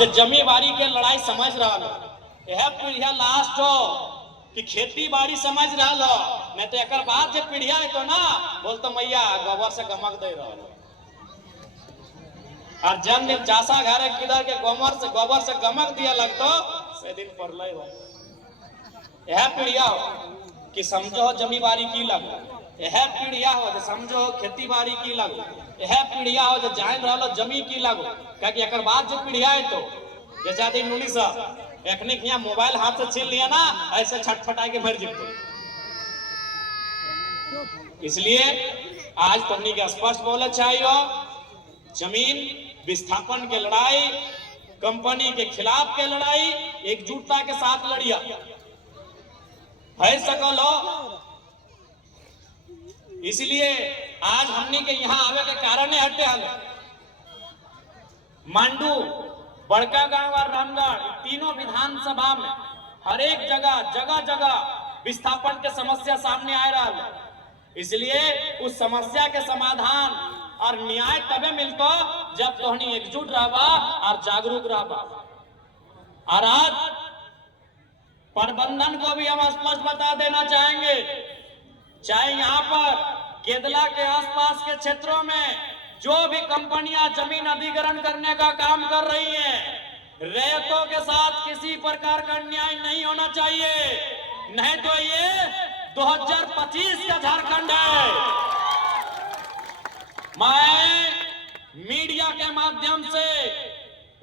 जो जमी बाड़ी के लड़ाई समझ रहा लो, यह पीढ़िया लास्ट हो कि खेती बाड़ी समझ रहा लो, नहीं तो एक बाद जो पीढ़िया है तो ना बोलते मैया गोबर से गमक दे रहा लो। और जन दिन चासा घर किधर के गोबर से गमक दिया लगतो से दिन परलय हो। यह पीढ़िया हो कि समझो जमी बाड़ी की लगो, यह पीढ़िया हो जो समझो खेती बाड़ी की लगो, यह पीढ़िया हो जो जान रहा जमी की लगो। क्या कि एक बाद जो पीढ़िया है तो जैसे आदि नुनी साहब एक यहाँ मोबाइल हाथ से छीन लिया ना ऐसे छटपटा के भर जितते। इसलिए आज तुमने के स्पष्ट बोला चाहिए जमीन विस्थापन के लड़ाई, कंपनी के खिलाफ के लड़ाई एकजुटता के साथ लड़िया है सकल हो। इसलिए आज हमने के यहाँ आवे के कारण हटे हल मांडू, बड़का गांव और रामगढ़ तीनों विधानसभा में हर एक जगह विस्थापन के समस्या सामने आ रहा है। इसलिए उस समस्या के समाधान और न्याय तबे मिलतो जब तोहनी एकजुट रहबा और जागरूक रहबा। और आज प्रबंधन को भी हम स्पष्ट बता देना चाहेंगे, चाहे यहाँ पर केदला के आसपास के क्षेत्रों में जो भी कंपनियां जमीन अधिग्रहण करने का काम कर रही हैं, रैयतों के साथ किसी प्रकार का अन्याय नहीं होना चाहिए, नहीं तो ये 2025 का झारखंड है। मैं मीडिया के माध्यम से,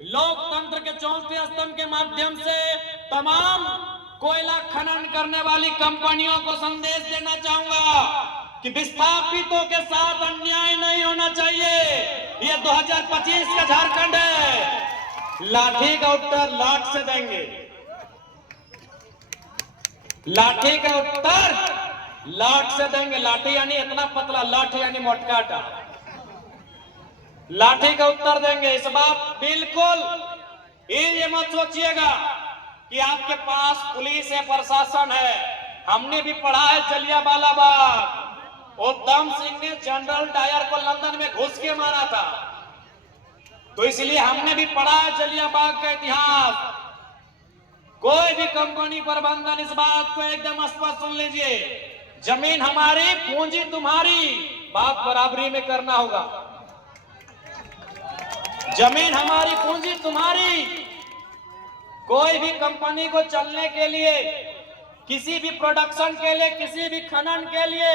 लोकतंत्र के चौथे स्तंभ के माध्यम से तमाम कोयला खनन करने वाली कंपनियों को संदेश देना चाहूंगा कि विस्थापितों के साथ अन्याय नहीं होना चाहिए। ये 2025 का झारखंड है। लाठी का उत्तर लाठ से देंगे, लाठी का उत्तर लाठ से देंगे। लाठी यानी इतना पतला, लाठ यानी मोटकाटा, लाठी का उत्तर देंगे। इस बात बिल्कुल ये मत सोचिएगा कि आपके पास पुलिस है, प्रशासन है। हमने भी पढ़ा है जलियांवाला बाग, उधम सिंह ने जनरल डायर को लंदन में घुस के मारा था, तो इसलिए हमने भी पढ़ा है जलियांवाला बाग का इतिहास। कोई भी कंपनी प्रबंधन इस बात को एकदम स्पष्ट सुन लीजिए, जमीन हमारी, पूंजी तुम्हारी, बात बराबरी में करना होगा। जमीन हमारी, पूंजी तुम्हारी। कोई भी कंपनी को चलने के लिए, किसी भी प्रोडक्शन के लिए, किसी भी खनन के लिए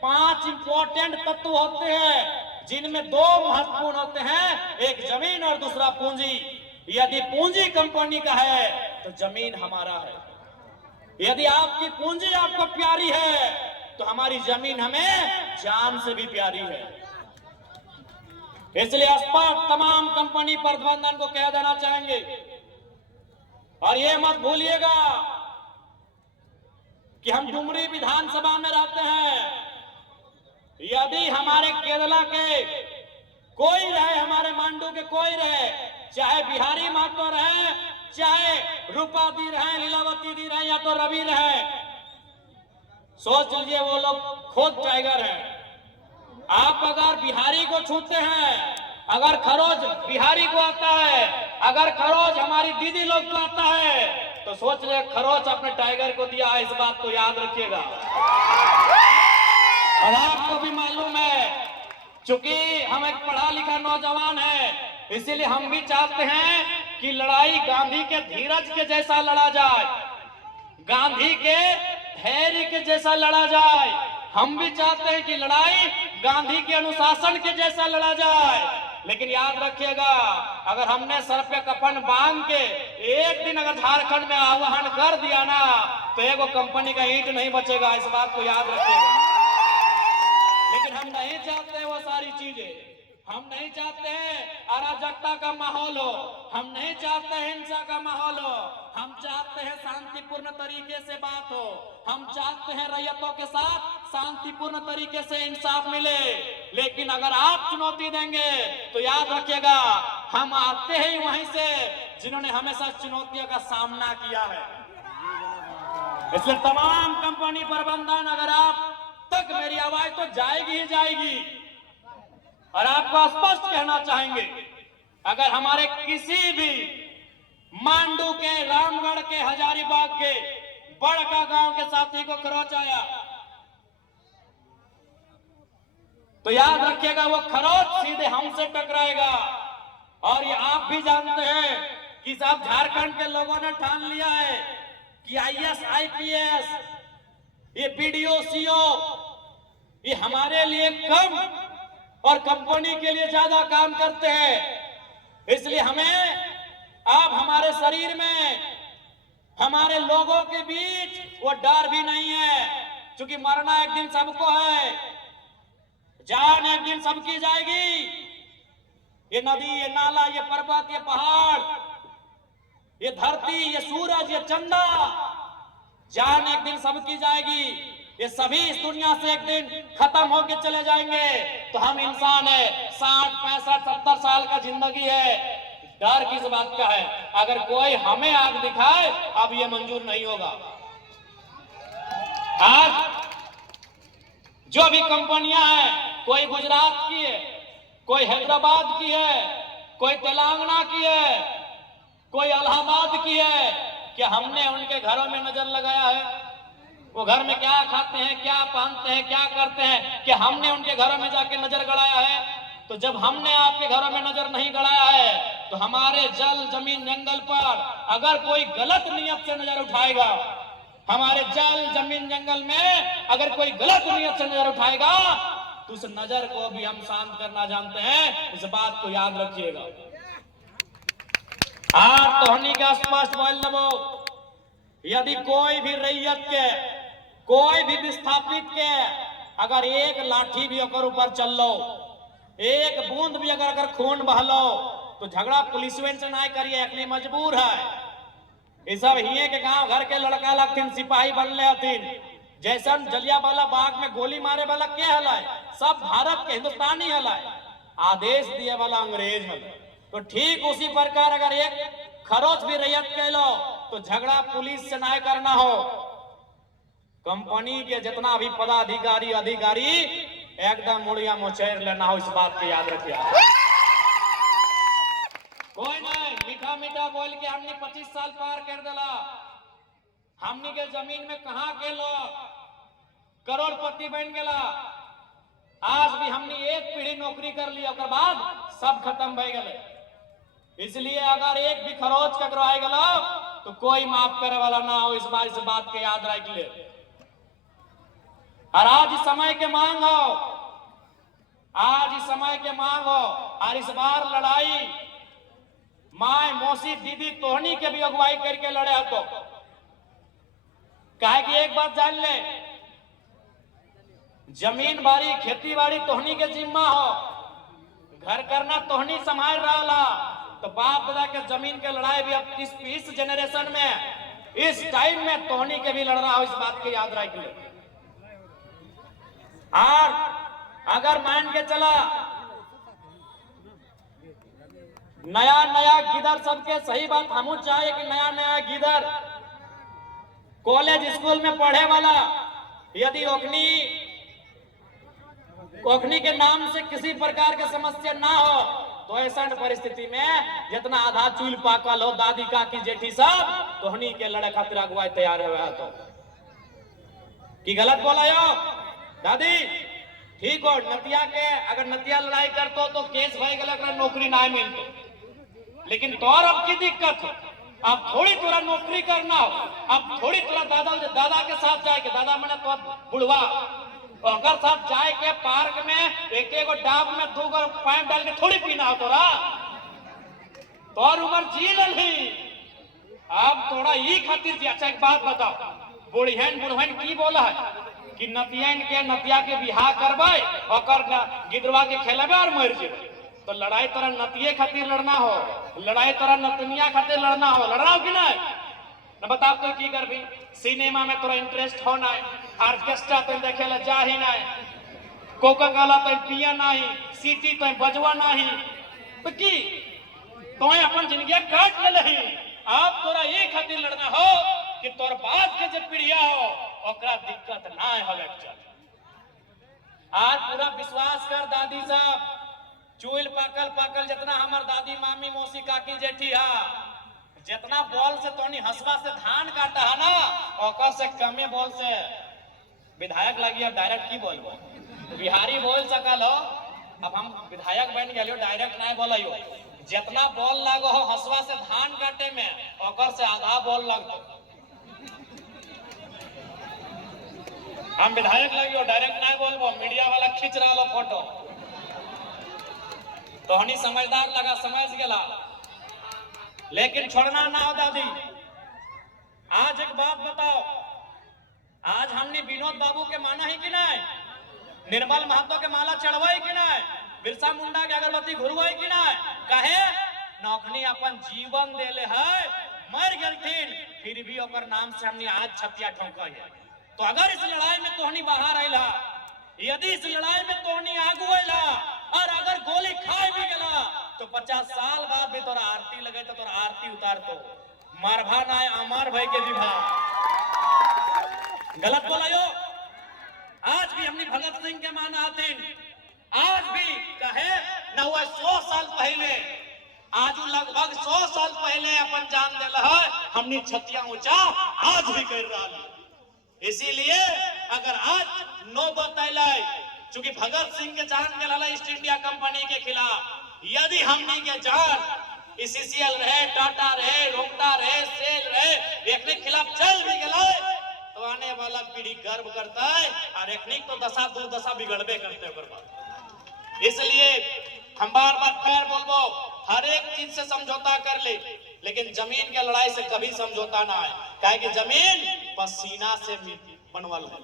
5 इंपॉर्टेंट तत्व होते हैं, जिनमें 2 महत्वपूर्ण होते हैं, एक जमीन और दूसरा पूंजी। यदि पूंजी कंपनी का है तो जमीन हमारा है। यदि आपकी पूंजी आपको प्यारी है तो हमारी जमीन हमें जान से भी प्यारी है। इसलिए स्पष्ट तमाम कंपनी प्रबंधन को कह देना चाहेंगे, और ये मत भूलिएगा कि हम डुमरी विधानसभा में रहते हैं। यदि हमारे केरला के कोई रहे, हमारे मांडू के कोई रहे, चाहे बिहारी महतो रहे, चाहे रूपा दी रहे, लीलावती दी रहे, या तो रवि रहे, सोच लीजिए वो लोग खुद टाइगर हैं। आप अगर बिहारी को छूते हैं, अगर खरोज बिहारी को आता है, अगर खरोज हमारी दीदी लोग को आता है, तो सोच ले खरोच अपने टाइगर को दिया है। इस बात को याद रखिएगा। और आपको भी मालूम है, चूंकि हम एक पढ़ा लिखा नौजवान है, इसीलिए हम भी चाहते हैं कि लड़ाई गांधी के धीरज के जैसा लड़ा जाए, गांधी के धैर्य के जैसा लड़ा जाए। हम भी चाहते हैं कि लड़ाई गांधी के अनुशासन के जैसा लड़ा जाए। लेकिन याद रखिएगा, अगर हमने सर पे कफन बांध के एक दिन अगर झारखंड में आह्वान कर दिया ना, तो एगो कंपनी का ईंट नहीं बचेगा। इस बात को याद रखिएगा। लेकिन हम नहीं चाहते वो सारी चीजें। हम नहीं चाहते हैं अराजकता का माहौल हो, हम नहीं चाहते हिंसा का माहौल हो, हम चाहते हैं शांतिपूर्ण तरीके से बात हो, हम चाहते हैं रैयतों के साथ शांतिपूर्ण तरीके से इंसाफ मिले। लेकिन अगर आप चुनौती देंगे तो याद रखिएगा, हम आते ही वहीं से जिन्होंने हमेशा चुनौतियों का सामना किया है। इसलिए तमाम कंपनी प्रबंधन, अगर आप तक मेरी आवाज तो जाएगी ही जाएगी। और आपको स्पष्ट कहना चाहेंगे, अगर हमारे किसी भी मांडू के, रामगढ़ के, हजारीबाग के बड़का गांव के साथी को खरोच आया तो याद रखिएगा वो खरोच सीधे हमसे टकराएगा। और ये आप भी जानते हैं कि साहब झारखंड के लोगों ने ठान लिया है कि आईएएस, आईपीएस, ये बीडीओ, सीओ ये हमारे लिए कम और कंपनी के लिए ज्यादा काम करते हैं। इसलिए हमें अब हमारे शरीर में, हमारे लोगों के बीच वो डर भी नहीं है, क्योंकि मरना एक दिन सबको है, जान एक दिन सबकी जाएगी। ये नदी, ये नाला, ये पर्वत, ये पहाड़, ये धरती, ये सूरज, ये चंदा, जान एक दिन सबकी जाएगी। ये सभी इस दुनिया से एक दिन खत्म होके चले जाएंगे। तो हम इंसान है, 60, 65, 70 साल का जिंदगी है, डर किस बात का है? अगर कोई हमें आग दिखाए अब ये मंजूर नहीं होगा। आज जो भी कंपनियां हैं, कोई गुजरात की है, कोई हैदराबाद की है, कोई तेलंगाना की है, कोई इलाहाबाद की है, क्या हमने उनके घरों में नजर लगाया है? वो घर में क्या खाते हैं, क्या पहनते हैं, क्या करते हैं, क्या हमने उनके घरों में जाके नजर गड़ाया है? तो जब हमने आपके घरों में नजर नहीं गड़ाया है तो हमारे जल, जमीन, जंगल पर अगर कोई गलत नियत से नजर उठाएगा, हमारे जल, जमीन, जंगल में अगर कोई गलत नियत से नजर उठाएगा तो उस नजर को भी हम शांत करना जानते हैं। इस बात को याद रखिएगा। आप तोहनी का स्पष्ट बोल लो, यदि कोई भी रैयत के, कोई भी विस्थापित के अगर एक लाठी भी ओकर ऊपर चल लो, एक बूंद भी अगर खून बहलो तो झगड़ा पुलिसवन से नहीं करिए, अखनी मजबूर है। ये सब हिये के गांव घर के लड़का लगथिन, सिपाही बनले हथिन, जैसन जलियांवाला बाग में गोली मारे वाला के हलाय, सब भारत के हिंदुस्तानी हलाय, आदेश दिए वाला अंग्रेज हल। तो ठीक उसी प्रकार अगर एक खरोच भी रैयत के लो तो झगड़ा पुलिस से ना करना हो, कंपनी के जितना भी पदाधिकारी, अधिकारी एकदम मुड़िया मोचेर लेना हो। इस बात को याद रखिए। कोई नहीं मीठा मीठा बोल के हमने 25 साल पार कर दिला, हमनी के जमीन में कहा के लोग करोड़पति बन गया। आज भी हमने एक पीढ़ी नौकरी कर लिया, उसके बाद सब खत्म हो गए। इसलिए अगर एक भी खरोच ककराए गला तो कोई माफ करे वाला ना हो। इस बात के याद रख ले। और आज इस समय के मांग हो, आज इस समय के मांग हो। और इस बार लड़ाई माए, मौसी, दीदी, तोहनी के भी अगुवाई करके लड़े तो कहे कि एक बात जान ले, जमीन बाड़ी, खेती बाड़ी तोहनी के जिम्मा हो, घर करना तोहनी संभाल रहा। तो बाप दादा के जमीन के लड़ाई भी अब इस जनरेशन में, इस टाइम में तोहनी के भी लड़ना हो। इस बात के याद रख ले। और अगर मान के चला नया नया गिदर सबके, सही बात हम चाहे कि नया नया गिदर कॉलेज स्कूल में पढ़े वाला यदि ओखनी के नाम से किसी प्रकार के समस्या ना हो तो ऐसा परिस्थिति में जितना आधा चूल पाकल हो, दादी काकी जेठी सब तोहनी के लड़े खातिर अगुवाई तैयार हुआ। तो कि गलत बोला यो दादी? ठीक हो, नतिया के अगर नतिया लड़ाई करतो तो केस भय गल, नौकरी ना मिलतो। लेकिन तोर अब की दिक्कत हो, अब थोड़ी तोरा नौकरी करना हो, अब थोड़ी तोरा दादा के साथ जाए के, दादा मैंने तो बुढ़वा अगर साथ जाए के पार्क में एक डाब में 2 पाइप डाल के थोड़ी पीना हो तोरा। तोर उम्र जी लही, अब थोड़ा ही खातिर जी। अच्छा एक बात बताओ, बुढ़हन की बोला है कि नतिया के बिहार करबे और गिदरवा के खेलेबे और मर जेबे। तो लड़ाई तोरा नतिये खातिर लड़ना हो, लड़ाई तोरा नतनिया खातिर लड़ना हो, लड़ना हो कि नहीं? न बताओ तो की करबी? सिनेमा में तोरा इंटरेस्ट हो ना, ऑर्केस्ट्रा तो देखे ला जा ही नहीं, कोका कोला तो पिया नहीं, सीटी तो बजवा नहीं, तो की तो अपन जिंदगी काट ले लही। अब तोरा ये खातिर लड़ना हो कि तोर बात के जब पीढ़िया हो ओकरा दिक्कत ना होवे चल। आज पूरा विश्वास कर दादी साहब, चूल पाकल पाकल जितना हमार दादी, मामी, मौसी, काकी, जेठी हा, जितना बॉल से तोनी हसवा से धान काटा है ना, ओकर से कमे बॉल से विधायक लगी। डायरेक्ट की बोलबो, बिहारी बोल सकल हो, अब हम विधायक बन गए, डायरेक्ट नहीं बोलो। जितना बॉल लागो हो हसवा से धान काटे में, ओकर से आधा बॉल लगो। हम विधायक लगी, डायरेक्ट नहीं बोलबो, मीडिया वाला खींच रहा लो फोटो। तो हनी समझदार लगा, समझ गया। लेकिन छोड़ना ना हो दादी। आज एक बात बताओ, आज हमने विनोद बाबू के माना है कि नहीं? निर्मल महतो के माला चढ़वाई कि नहीं? बिरसा मुंडा के अगरबत्ती घुरवाई कि नहीं? कहे नौकनी अपन जीवन देले है, मर गलथिन, फिर भी ओकर नाम से हमने आज छतिया ठोका है। तो अगर इस लड़ाई में तोहनी बाहर आइला, यदि इस लड़ाई में तोहनी आगू आइला और अगर गोली खाए भी गला, तो 50 साल बाद भी तोरा आरती लगे तो तोरा आरती उतार तो मारभा ना अमर भाई के विभा। गलत बोला यो। आज भी हमने भगत सिंह के माना आते, आज भी कहे न हुआ 100 साल पहले, आज लगभग 100 साल पहले अपन जान दिल है, हमने छतिया ऊंचा आज भी कर रहा है। इसीलिए अगर आज नौबत आए, चूंकि भगत सिंह के जान के ईस्ट इंडिया कंपनी के खिलाफ, यदि हमनी के जान सीसीएल रहे, टाटा रहे, रोमटा रहे, सेल रहे, एक खिलाफ चल भी गए, तो आने वाला पीढ़ी गर्व करता है, और एक तो दशा दुर्दशा बिगड़बे करते हैं। इसलिए हम बार बार फिर बोलबो, हर एक चीज से समझौता कर ले, लेकिन जमीन के लड़ाई से कभी समझौता ना है। काहे कि जमीन पसीना से बनवल है,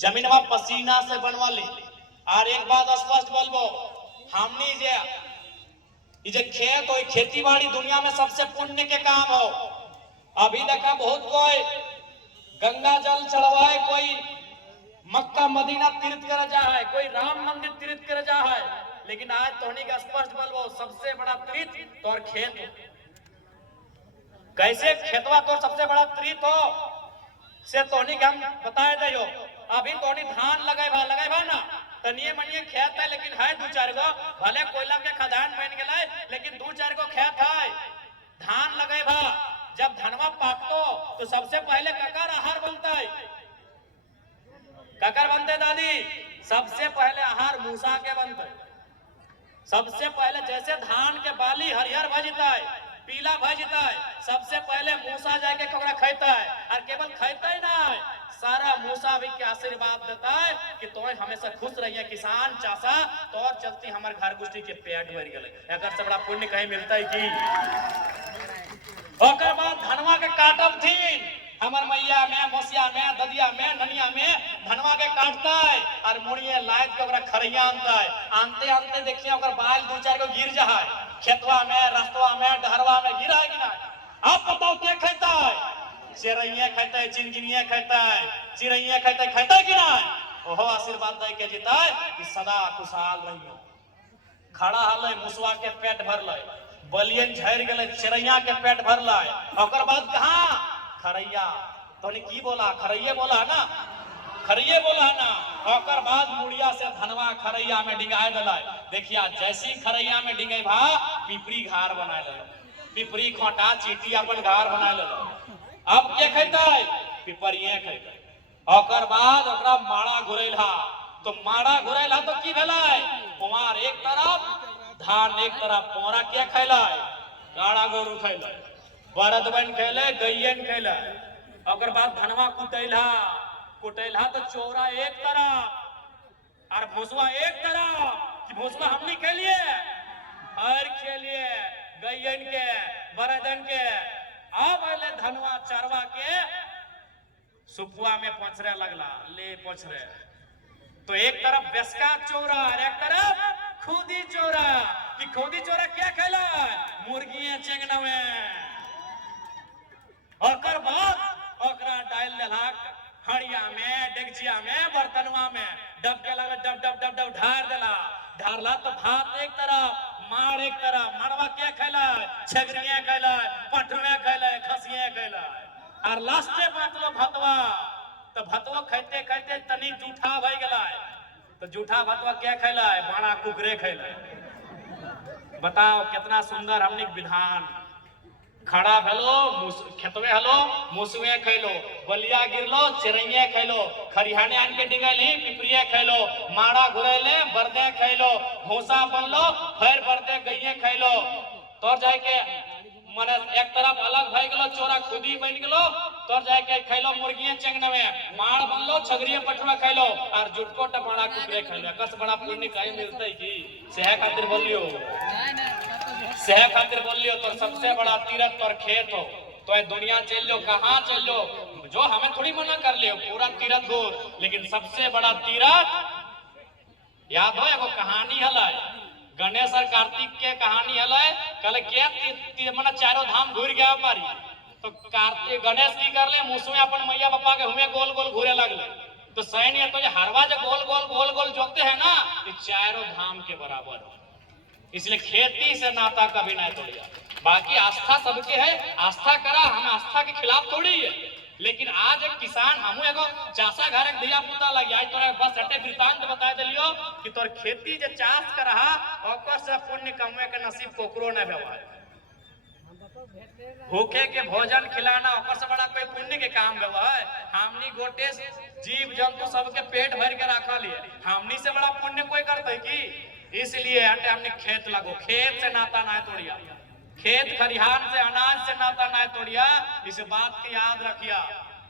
जमीन पसीना से बनवल है। और एक बात स्पष्ट बोलबो, हमनी जे खेत हो, खेती बाड़ी दुनिया में सबसे पुण्य के काम हो। अभी देखा बहुत कोई गंगा जल चढ़वाए, कोई मक्का मदीना तीर्थ कर जा है, कोई राम मंदिर तीर्थ कर जा है, लेकिन आज तोहनी का स्पष्ट बोलबो, सबसे बड़ा तीर्थ तोर खेत हो। कैसे खेतवा तोर सबसे बड़ा तीर्थ हो से तोहनी के हम बताए दे। अभी तोहनी धान लगाए भा ना, तनिए मनिए खेत है, लेकिन है 2-4 गो, भले कोयला के खदान बन गए, लेकिन 2-4 गो खेत है। धान लगाए भा, जब धनवा पाकतो तो सबसे पहले ककर आहार बनता है, ककर बनते दादी, सबसे पहले आहार मूसा के बनते। सबसे पहले जैसे धान के बाली हरिहर भजता है, पीला भजता है, सबसे पहले मूसा जाके कोकरा खाता है, और केवल खाता ही ना, सारा मूसा भी के आशीर्वाद देता है कि तो हमेशा खुश रहिए किसान चाचा, तो और चलती हमारे घर गुष्टी के पेट भर गए। अगर से बड़ा पुण्य कहीं मिलता है कि? ओकर बाद धनवा के काटब थी, हमर मैया में, मोसिया में, ददिया में, ननिया में धनवा के काटता है, और मुड़िए लाद के ओकरा खरैया आनता है। आनते आनते देखिए ओकर बाल 2-4 गो गिर जा है, खेतवा में, रास्तवा में, डहरवा में गिरा है कि ना? अब बताओ क्या खाता है? चिड़ैया खाता है, चिनगिनिया खाता है, चिड़ैया खाता है कि ना? ओहो आशीर्वाद दे के जीता है कि सदा खुशहाल रहियो। खड़ा हले मुसवा के पेट भरले, बलियन झड़ गए, चिड़ैया के पेट भरले, ओकर बाद कहां खरैया, तोने की बोला? खरैये बोला ना, खरैये बोला ना। ओकर बाद मुड़िया से धनवा खरैया में डिंगाए दला। देखिया जैसी खरैया में डिंगे भा, पिपरी घार बनाए ले, पिपरी खोटा चीटी अपन घार बनाए ले। अब के खाता है? पिपरिये खाता। ओकर बाद ओकरा माड़ा घुरेला, तो माड़ा घुरेला तो की भेला है? कुमार एक तरफ, धान एक तरफ, पोरा क्या खैला है? गाड़ा गोरू खैला, बरद बन खैले, गैयन खैला। ओकर बाद धनवा कुटैला, कुटैला तो चोरा एक तरफ और भोसवा एक तरफ। कि भोसवा हमनी के लिए हर के लिए, गैयन के, बरदन के। अब अले धनवा चरवा के सुपुआ में पहुंचरे लगला, ले पहुंचरे, तो एक तरफ बेसका चोरा और एक तरफ खुदी चोरा। कि खुदी चोरा क्या खेला? मुर्गियां चेंगनवे। ओकर बाद ओकरा डाल देलक हड़िया में, डेगचिया में, बर्तनवा में, डब के लगे डब डब डब डब ढार देला। ढारला तो भात एक तरफ, माड़ एक तरफ। माड़वा क्या खेला? छगरिया खेला, पटरुआ खेला, खसिया खेला, और लास्टे बातलो भतवा। तो भतवा खाते खाते तनी जूठा भई गेला, तो जूठा भतवा क्या खेला? बड़ा कुकरे खेला। बताओ कितना सुंदर हमनी विधान। खड़ा भेलो खेतवे हलो मुसवे खैलो, बलिया गिरलो चिड़ैया खैलो, खरिहाने आन के डिंगली पिपरिया खैलो, माड़ा घुरैले बरदे खैलो, भूसा बनलो फिर बरदे गइये खैलो। तोर जाए के माने एक तरफ अलग भई गेलो, चोरा खुदी बन गेलो, तोर जाए के खैलो मुर्गिये चंगनवे, माड़ बनलो छगरिये पटवा खैलो और जुटको टमाड़ा कुकरे खैलो। कस बड़ा पुण्य काहे मिलतै की? सेह खातिर बोलियो, सेह खातिर बोलियो। तो सबसे बड़ा तीरथ तोर खेत हो, तो दुनिया चल लो कहाँ चल लो, जो हमें थोड़ी मना कर लियो, पूरा तीरथ गोर। लेकिन सबसे बड़ा तीरथ याद हो एगो कहानी हलै, गणेश और कार्तिक के कहानी हलै। कल के मना चारों धाम घूर गया पारी, तो कार्तिक गणेश की कर ले मुसमे अपन मैया बापा के हुए गोल गोल घूरे लगले। तो सैन्य तो हरवा जो गोल गोल जोते हैं ना, ये चारों धाम के बराबर हो। इसलिए खेती से नाता कभी नहीं तोड़िया। बाकी आस्था सबके है, आस्था करा, हम आस्था के खिलाफ थोड़ी है। लेकिन आज एक किसान हमू एगो चासा घर एक दिया पुता लगी, आज तोरा बस अटे वृतांत बता दिलियो कि तोर खेती जे चाष करहा ओकर से पुण्य कमवे के नसीब कोकरो न भेवा। भूखे के भोजन खिलाना ओकर से बड़ा कोई पुण्य के काम भेवा है। हमनी गोटे जीव जंतु सबके पेट भर के रखा लिए, हमनी से बड़ा पुण्य कोई करते की? इसलिए हटे हमने खेत लगो, खेत से नाता ना तोड़िया, खेत खरिहान से अनाज से नाता ना तोड़िया। इस बात की याद रखिया।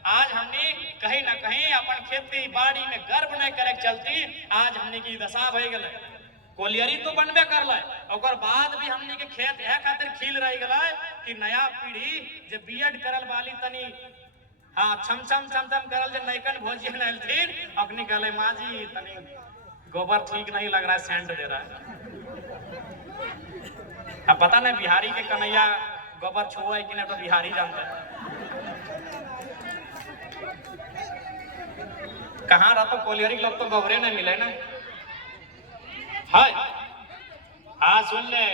आज हमने कहीं ना कहीं अपन खेती बाड़ी में गर्व नहीं करे चलती, आज हमने की दशा भई गले। कोलियरी तो बनबे कर ले, ओकर बाद भी हमने के खेत है खातिर खिल रही गले कि नया पीढ़ी जे बीएड करल वाली तनी हाँ छम छम करल जे नैकन भोजिए नलथिन, अपनी गले माजी तनी गोबर ठीक नहीं लग रहा है, सेंट दे रहा है। अब पता नहीं बिहारी के कन्हैया गोबर छुआ है कि नहीं, तो बिहारी जानता है। कहाँ रहते कोलियरी लोग तो गोबरे नहीं मिले ना। है आज सुन ले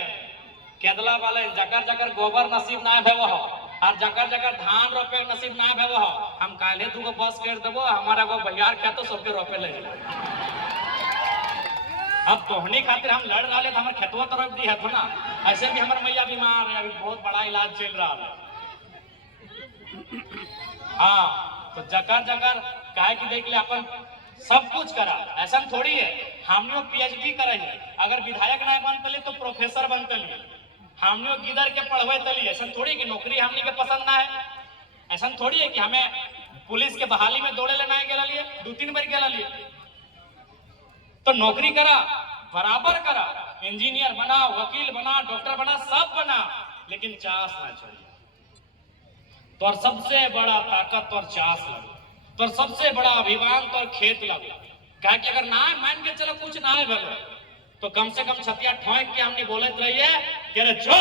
केदला वाले जकर जकर गोबर नसीब ना भेव हो और जकर जकर धान रोपे नसीब ना भेव हो, हम काले तू बस कर देवो, हमारा गो बहियार क्या तो सबके रोपे लगे। अब तोहनी खातिर हम लड़ रहा है, तो हमारे खेतवा तो रोक दी है तो ना। ऐसे भी हमारे मैया बीमार है, अभी बहुत बड़ा इलाज चल रहा है। हाँ तो जकर जकर काहे कि देख ले अपन सब कुछ करा, ऐसा थोड़ी है। हमने पीएचडी करे, अगर विधायक नहीं बनते तो प्रोफेसर बनते, हमने गिदर के पढ़वे तली, ऐसा थोड़ी कि नौकरी हमने के पसंद ना है। ऐसा थोड़ी है कि हमें पुलिस के बहाली में दौड़े लेना है, लिए 2-3 बार गेला लिए। तो नौकरी करा, बराबर करा, इंजीनियर बना, वकील बना, डॉक्टर बना, सब बना, लेकिन चास ना छोड़िए। तो सबसे बड़ा ताकत और चास लगो, तो सबसे बड़ा अभिमान तो खेत लगो। क्या कि अगर ना मान के चलो कुछ ना है तो कम से कम छतिया ठोक के हमने बोलत रहिए कि अरे जो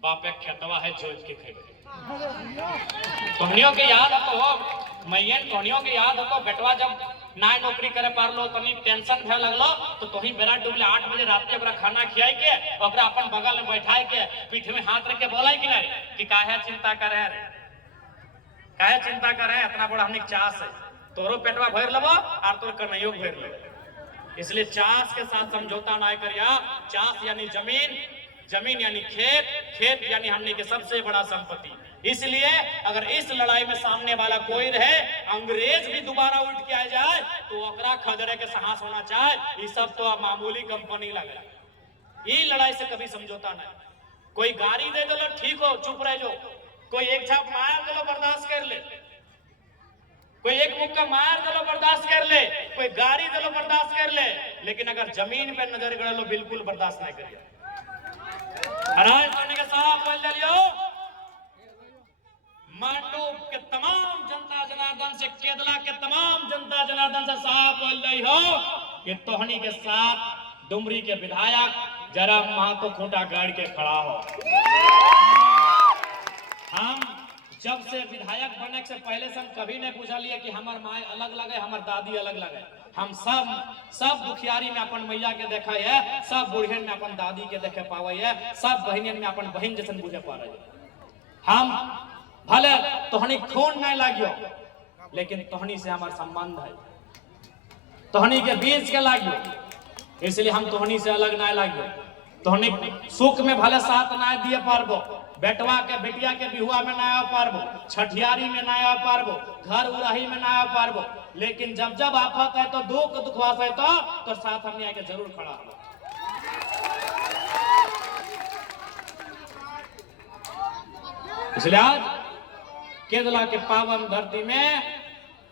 बाप एक खेतवा है जोत के खेत। तोहनियों के याद हो तो मैयन तोहनियों के याद हो तो बेटवा जब ना नौकरी करे पार लो तनी टेंशन भे लगलो, तो तोही बेरा डूबले 8 बजे रात के खाना खियाई के ओकरा अपन बगल में बैठाई के पीठ में हाथ रख के बोलाई कि नहीं कि काहे चिंता करे रे, काहे चिंता करे, इतना बड़ा हमने चास है, तोरो पेटवा भर लेबो और तोर कन्हैयो भर ले। इसलिए चास के साथ समझौता ना करिया। चास यानी जमीन, जमीन यानी खेत, खेत यानी हमने के सबसे बड़ा संपत्ति। इसलिए अगर इस लड़ाई में सामने वाला कोई रहे, अंग्रेज भी दोबारा उठ के आ जाए तो ओकरा खदरे के साहस होना चाहिए। ये सब तो मामूली कंपनी लगे, ये लड़ाई से कभी समझौता नहीं। कोई गाड़ी दे दो ठीक हो चुप रह जाओ, कोई एक छाप मार दो बर्दाश्त कर ले, कोई एक मुक्का मार दो बर्दाश्त कर ले, कोई गाड़ी दो बर्दाश्त कर ले, लेकिन अगर जमीन पे नजर गड़ लो बिल्कुल बर्दाश्त नहीं करिए। के साथ बोल दियो मांडव के तमाम जनता जनार्दन से, केदला के तमाम जनता जनार्दन से साफ बोल रही हो कि तोहनी के साथ डुमरी के विधायक जरा महतो खूंटा गाड़ के खड़ा हो। हम जब से विधायक बनने से पहले से हम कभी नहीं पूछा लिए कि हमार माए अलग लगे, हमार दादी अलग लगे। हम सब दुखियारी में अपन मैया के देखा है, सब बुढ़ियन में अपन दादी के देखे पावे है, सब बहनियन में अपन बहन जैसन बुझे पा रहे। हम भले तोहनी खून नहीं लागियो, लेकिन तोहनी से हमार संबंध है, तोहनी के बीच के लागियो, इसलिए हम तोहनी से अलग नहीं लागियो। तोहनी सुख में भले साथ नहीं दिए पारबो, बेटवा के बेटिया के बिहुआ में ना आ पारबो, छठियारी में ना आ पारबो, घर उराही में ना आ पारबो, लेकिन जब जब आफत है तो दुख दुखवास है तो साथ हमने आके जरूर खड़ा हो। इसलिए आज केरला के पावन धरती में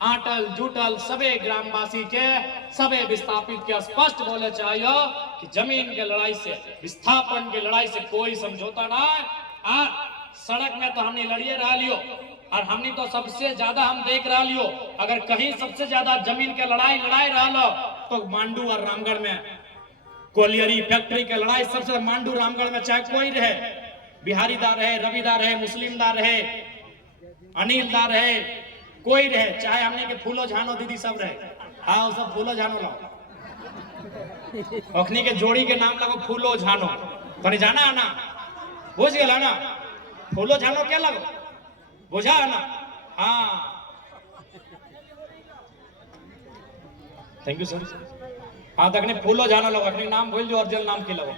आटल जुटल सबे ग्रामवासी के सबे विस्थापित के स्पष्ट बोले चाहिए कि जमीन के लड़ाई से, विस्थापन की लड़ाई से कोई समझौता ना। आज सड़क में तो हमने लड़िए रह लियो, और हमने तो सबसे ज्यादा हम देख रहा लियो, अगर कहीं सबसे ज्यादा जमीन के लड़ाई रहा लो तो मांडू और रामगढ़ में कोलियरी फैक्ट्री के लड़ाई सबसे मांडू रामगढ़ में, चाहे कोई रहे, बिहारी दार रहे, रविदार रहे, मुस्लिम दार रहे, अनिल दार रहे, कोई रहे, चाहे हमने के फूलो झानो दीदी सब रहे, हाँ सब फूलो झानो लो, अखनी के जोड़ी के नाम लगो फूलो झानो, तो नहीं जाना आना बुझ गया ना, फूलो झानो क्या लगो बुझा ना। हाँ थैंक यू सर। हाँ तक नहीं फूलो झानो लगो, अखनी नाम बोल जो, ओरिजिनल नाम की लगो,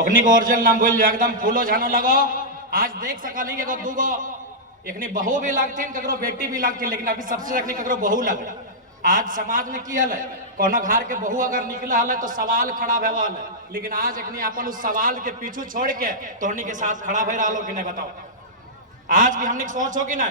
अखनी को ओरिजिनल नाम बोल जो, एकदम फूलो झानो लगो। आज देख सका नहीं कि दूगो एकनी बहू भी लगती, ककरो बेटी भी लगती, लेकिन अभी सबसे अखनी ककरो बहू लग। आज समाज में की हल है, कोनो घर के बहू अगर निकला हल तो सवाल खड़ा भेवा है, लेकिन आज एकनी अपन उस सवाल के पीछू छोड़ के तोहनी के साथ खड़ा भे रहा कि नहीं बताओ। आज भी हमने सोच हो कि ना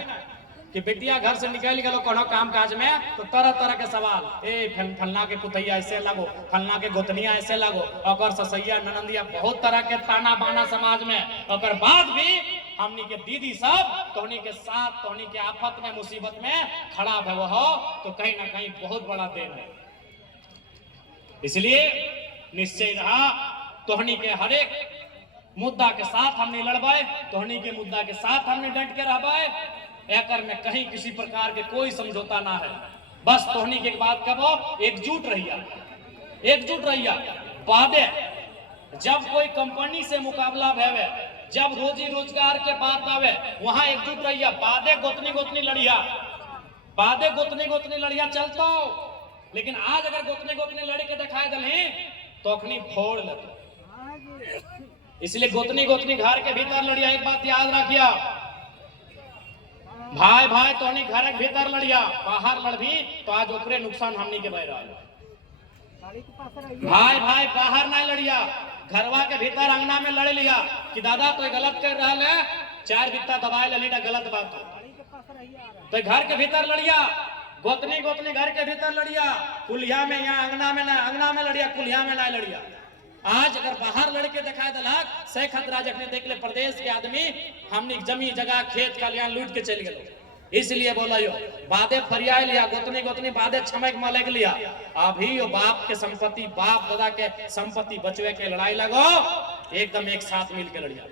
कि बेटिया घर से निकल गलो कोनो काम काज में तो तरह तरह के सवाल, ए फलना के पुतैया ऐसे लगो, फलना के गोतनिया ऐसे लगो, और ससैया ननंदिया, बहुत तरह के ताना बाना समाज में। और बाद भी हमनी के दीदी सब तोहनी के साथ, तोहनी के आफत में मुसीबत में खड़ा भे हो, तो कहीं ना कहीं बहुत बड़ा देन है। इसलिए निश्चय रहा तोहनी के हर एक मुद्दा के साथ हमने लड़बाए, तोहनी के मुद्दा के साथ हमने डट के रहबाए, एकर में कहीं किसी प्रकार के कोई समझौता ना है। बस तोहनी के बात कबो एकजुट रहिया, एकजुट रहिया। बादे जब कोई कंपनी से मुकाबला भेवे, जब रोजी रोजगार के बात आवे, वहां एकजुट रहिया। बादे गोतनी गोतनी लड़िया, बादे गोतनी गोतनी लड़िया चलता हो, लेकिन आज अगर गोतनी गोतनी लड़ी के दिखाए दलही तो अखनी फोड़ लगे। इसलिए गोतनी गोतनी घर के भीतर लड़िया। एक बात याद रखिया, भाई भाई तो घर के भीतर लड़िया, बाहर लड़भी तो आज ओकरे नुकसान हमनी के बह। भाई भाई बाहर ना लड़िया, घरवा के भीतर अंगना में लड़ लिया कि दादा तो गलत कर रहा है, 4 बित्ता दबाए लेनी गलत बात हो, तो घर के भीतर लड़िया। गोतनी गोतनी घर के भीतर लड़िया, कुलिया में, यहाँ अंगना में लड़िया, कुलिया में ना लड़िया। आज अगर बाहर लड़के दिखाए दलाक से खतरा जखने देख ले प्रदेश के आदमी हमने जमी जगह खेत खलियान लूट के चल गए। इसलिए बोला यो बादे फरियाए लिया, गोतनी गोतनी बादे छमक मलक लिया। अभी यो बाप के संपत्ति, बाप दादा के संपत्ति बचवे के लड़ाई लगो, एकदम एक साथ मिल के लड़िया,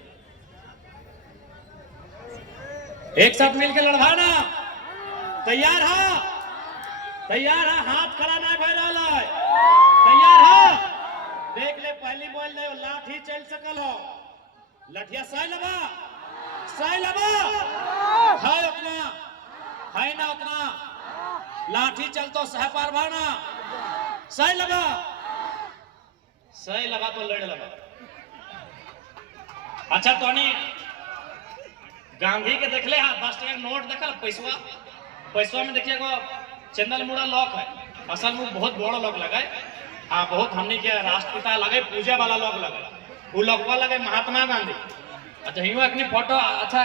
एक साथ मिल के लड़वाना। तैयार है, तैयार है, हाथ खड़ा ना भय रहा है, तैयार है। देख ले पहली बोल दे लाठी चल सकल हो, लठिया सही लबा, सही लबा है उतना, है ना उतना, लाठी चल तो सह पार भाना, सही लबा, सही लबा तो लड़ लबा। अच्छा तो नहीं गांधी के देख ले, हाँ 10 टका नोट देखल, पैसवा में देखिए चंदल मुड़ा लॉक है, असल में बहुत बड़ा लॉक लगा है। हाँ बहुत हमने के राष्ट्रपिता लगे, पूजा वाला लोग लगे, वो लोगवा लगे महात्मा गांधी। अच्छा यूं अपनी फोटो, अच्छा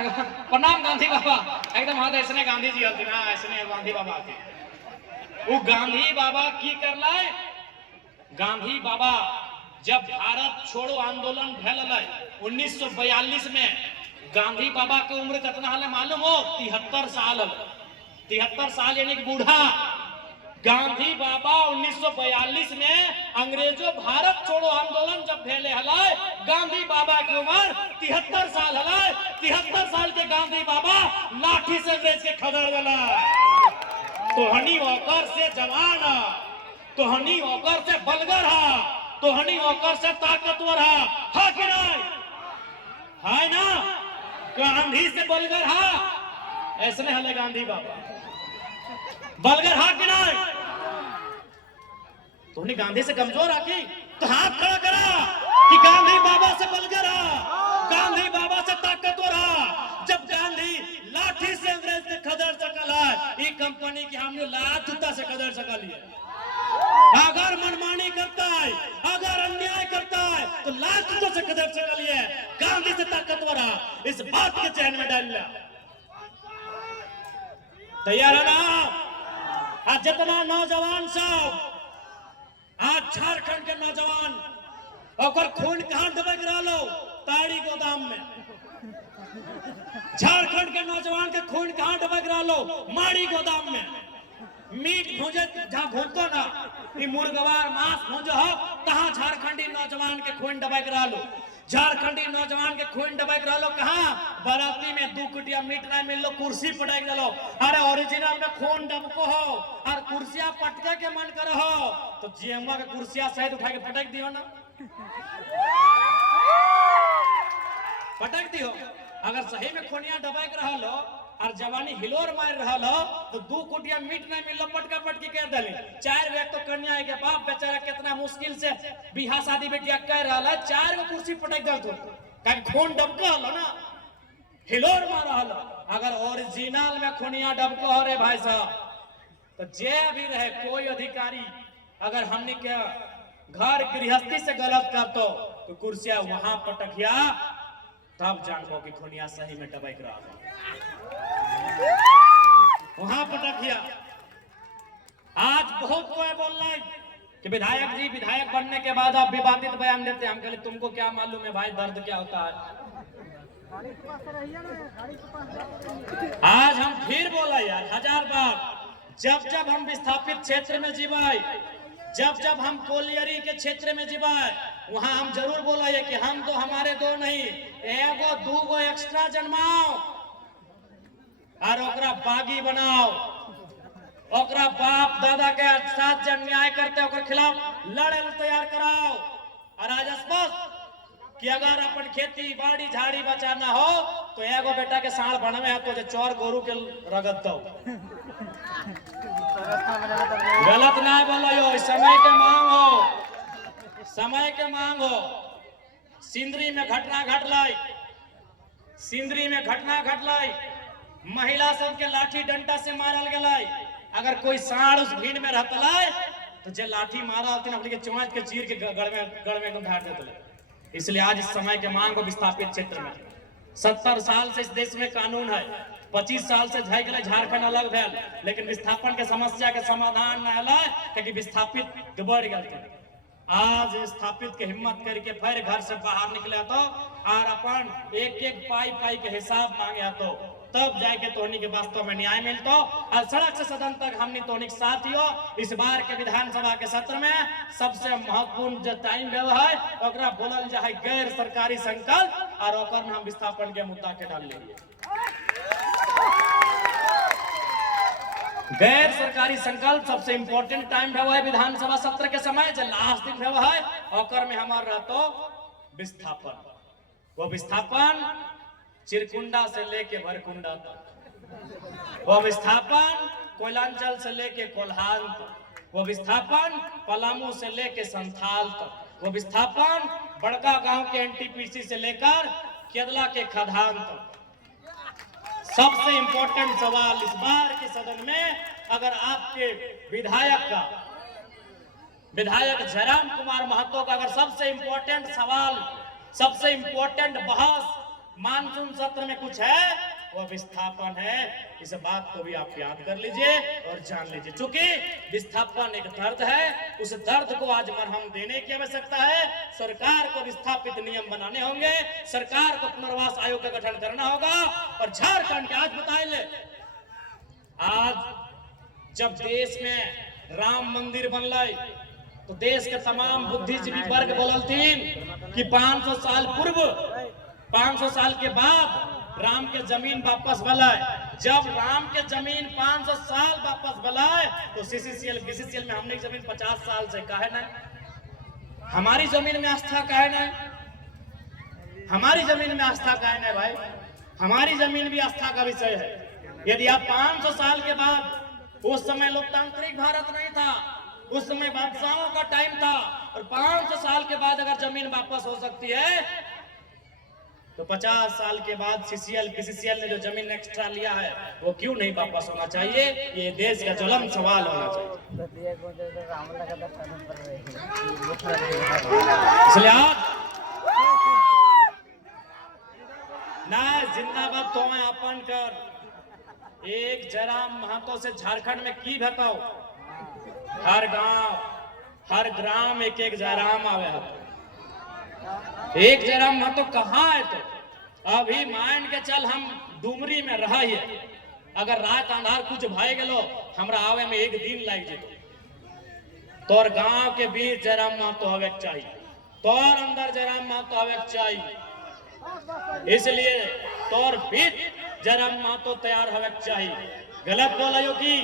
प्रणाम गांधी बाबा, एकदम हाँ ऐसने गांधी जी होती ना, ऐसने गांधी बाबा आती। वो गांधी बाबा की करला है, गांधी बाबा जब भारत छोड़ो आंदोलन भेल 1942 में, गांधी बाबा की उम्र कितना है मालूम हो? 73 साल, 73 साल यानी बूढ़ा। गांधी बाबा 1942 में अंग्रेजों भारत छोड़ो आंदोलन जब भेले हलाय, गांधी बाबा की उम्र 73 साल हलाय। 73 साल के गांधी बाबा लाठी से अंग्रेज के खदड़ वाला, तो हनी ओकर से जवान, तो हनी ओकर से बलगर हा, तो हनी ओकर से ताकतवर हा कि नहीं? है ना? गांधी से बलगर हा, ऐसने हले गांधी बाबा बलगर हा कि नहीं? तो गांधी से कमजोर आकी तो हाथ खड़ा करा कि गांधी बाबा से बलगर हा। बनी कि हमने लात जूता से कदर सका लिया। अगर मनमानी करता है, अगर अन्याय करता है तो लात जूता से कदर सका लिया। गांधी से ताकतवर है, इस बात के चैन में डाल लिया। तैयार है ना? आज जितना नौजवान सब, आज झारखंड के नौजवान और खून कहां दबा गिरा लो, ताड़ी गोदाम में। झारखंड के नौजवान के खून कहां दबा गिरा लो, माड़ी गोदाम में। मीट भूजे जहां भूजो ना, ये मुर्गवार मांस भूजो हो, तहां झारखंडी नौजवान के खून दबा गिरा लो। झारखंडी नौजवान के खून दबा गिरा लो कहां? बाराती में 2 कुटिया मीट ना मिल लो, कुर्सी पटक दलो। अरे ओरिजिनल में खून डबको हो और कुर्सियां पटके के मन करो हो तो जीएमवा के कुर्सियां सहित उठा के पटक दियो ना, पटक दियो। अगर सही में खोनिया दबा के रहा लो और जवानी हिलोर मार रहा लो तो 2 कुटिया मीट नहीं मिल लो, पटका पटकी कर दले। 4 व्यक्ति तो कन्या के बाप बेचारा कितना मुश्किल से बिहा शादी बेटिया कर रहा है, 4 गो कुर्सी पटक दल तो का खून डबका हलो ना, हिलोर मार रहा लो। अगर ओरिजिनल में खोनिया डबका हो रे भाई साहब तो जे भी रहे कोई अधिकारी अगर हमने के घर गृहस्थी से गलत करतो तो कुर्सिया वहां पटकिया, तब जानबो कि खोनिया सही में दबाई रहा वहां पटकिया। आज बहुत कोई बोल रहा है कि विधायक जी विधायक बनने के बाद आप विवादित बयान देते हैं। हम कहले तुमको क्या मालूम है भाई दर्द क्या होता है। आज हम फिर बोला यार 1000 बार, जब जब हम विस्थापित क्षेत्र में जीवाई, जब जब हम कोलियरी के क्षेत्र में जीवाई, वहां हम जरूर बोला है कि हम तो हमारे 2 नहीं 1 2 गो एक्स्ट्रा जन्माओ और ओकरा बागी बनाओ, ओकरा बाप दादा के साथ जब न्याय करते ओकर खिलाफ लड़े तैयार कराओ। और आज स्पष्ट कि अगर अपन खेती बाड़ी झाड़ी बचाना हो तो 1 गो बेटा के साढ़ बनवे है तो 4 गोरू के रगत दो। गलत ना बोलो यो, समय के मांग हो, समय के मांग हो। सिंदरी में घटना घटलाई, सिंदरी में घटना घटलाई, महिला सबके लाठी डंडा से मारल गलाई। अगर कोई साढ़ उस भीड़ में रहतलाई तो जे लाठी मारा होती अपने के चोंच के चीर के गड़ में एकदम ढाट देते। इसलिए आज इस समय के मांग को विस्थापित क्षेत्र में 70 साल से इस देश में कानून है, 25 साल से झारखंड अलग भेल, लेकिन विस्थापन के समस्या के समाधान न हल क्योंकि विस्थापित बढ़ गए। आज स्थापित के हिम्मत करके फिर घर से बाहर निकले तो और अपन एक पाई के हिसाब मांगे तो तब जाके तोहनी के वास्तव में न्याय मिलतो। और सड़क से सदन तक हमने तोहनी के साथ हो। इस बार के विधानसभा के सत्र में सबसे महत्वपूर्ण जो टाइम व्यवहार है ओकरा बोलल जाए गैर सरकारी संकल्प और ओकर में हम विस्थापन के मुद्दा के डाल लेंगे। गैर सरकारी संकल्प सबसे इंपॉर्टेंट टाइम है विधानसभा सत्र के समय जो लास्ट दिन है ओकर में हमार रहतो विस्थापन। वो विस्थापन चिरकुंडा से लेके भरकुंडा तक, वो विस्थापन कोयलांचल से लेके कोल्हान तक, वो विस्थापन पलामू से लेके संथाल तक, वो विस्थापन बड़का गांव के एनटीपीसी से लेकर केदला के खदान तक। सबसे इंपॉर्टेंट सवाल इस बार के सदन में अगर आपके विधायक जयराम कुमार महतो का अगर सबसे इंपॉर्टेंट सवाल, सबसे इंपॉर्टेंट बहस मानसून सत्र में कुछ है वो विस्थापन है। इस बात को भी आप याद कर लीजिए और जान लीजिए। चूंकि विस्थापन एक दर्द है, उस दर्द को आज मरहम देने की आवश्यकता है। सरकार को विस्थापित नियम बनाने होंगे, सरकार को पुनर्वास आयोग का गठन करना होगा। और झारखंड के आज बताए ले, आज जब देश में राम मंदिर बनल तो देश के तमाम बुद्धिजीवी वर्ग बोलतीन कि 500 साल पूर्व 500 साल के बाद राम के जमीन वापस बलाए। जब राम के जमीन 500 साल वापस बलाए तो सीसीसीएल बीसीसीएल में हमने जमीन 50 साल से काहे ना, हमारी जमीन में आस्था काहे ना, हमारी जमीन में आस्था काहे ना भाई, हमारी जमीन भी आस्था का विषय है। यदि आप 500 साल के बाद, उस समय लोकतांत्रिक भारत नहीं था, उस समय बादशाहों का टाइम था, और 500 साल के बाद अगर जमीन वापस हो सकती है तो 50 साल के बाद बीसीसीएल ने जो जमीन एक्स्ट्रा लिया है वो क्यों नहीं वापस होना चाहिए? ये देश का ज्वलन सवाल होना चाहिए। इसलिए आज ना जिंदाबाद तो मैं अपन कर एक जयराम महतो से झारखंड में की बताओ, हर गांव हर ग्राम एक एक जयराम आवे है। एक जयराम महतो कहाँ है? तो अभी मान के चल हम डुमरी में रहा है, अगर रात अंधार कुछ भाई गलो हमरा आवे में एक दिन लग जेतो, तोर गांव के बीच जयराम महतो हवे चाहिए, तोर अंदर जयराम महतो हवे चाहिए, इसलिए तोर बीच जयराम महतो तैयार हवे चाहिए। गलत बोला यो की?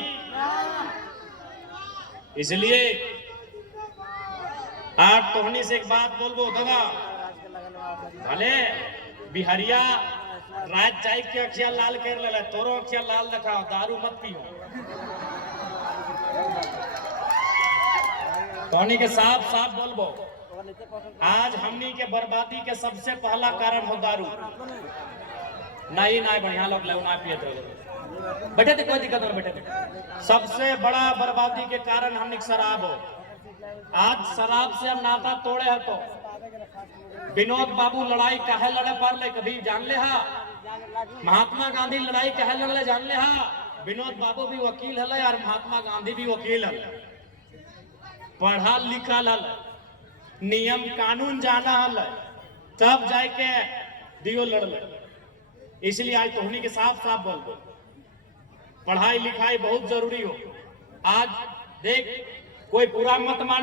इसलिए आज तोहनी से एक बात बोलबो दादा, भले बिहारिया रात चाय के अखिया लाल कर ले, तोरो अखिया लाल दिखाओ, दारू मत पियो। तोहनी के साफ साफ बोलबो, आज हमनी के बर्बादी के सबसे पहला कारण हो दारू। नहीं बढ़िया लोग ना पियत रहो, बैठे थे कोई दिक्कत नहीं, बैठे थे। सबसे बड़ा बर्बादी के कारण हमनी शराब हो। आज शराब से हम नाता तोड़े है। तो विनोद बाबू लड़ाई काहे लड़े पर ले कभी जान ले हा? महात्मा गांधी लड़ाई काहे लड़े जान ले हा? विनोद बाबू भी वकील हले और महात्मा गांधी भी वकील हले, पढ़ा लिखा हले, नियम कानून जाना हले, तब जाके दियो लड़ले। इसलिए आज तोहनी के साफ साफ बोल दो, पढ़ाई लिखाई बहुत जरूरी हो। आज देख कोई बुरा मत मान।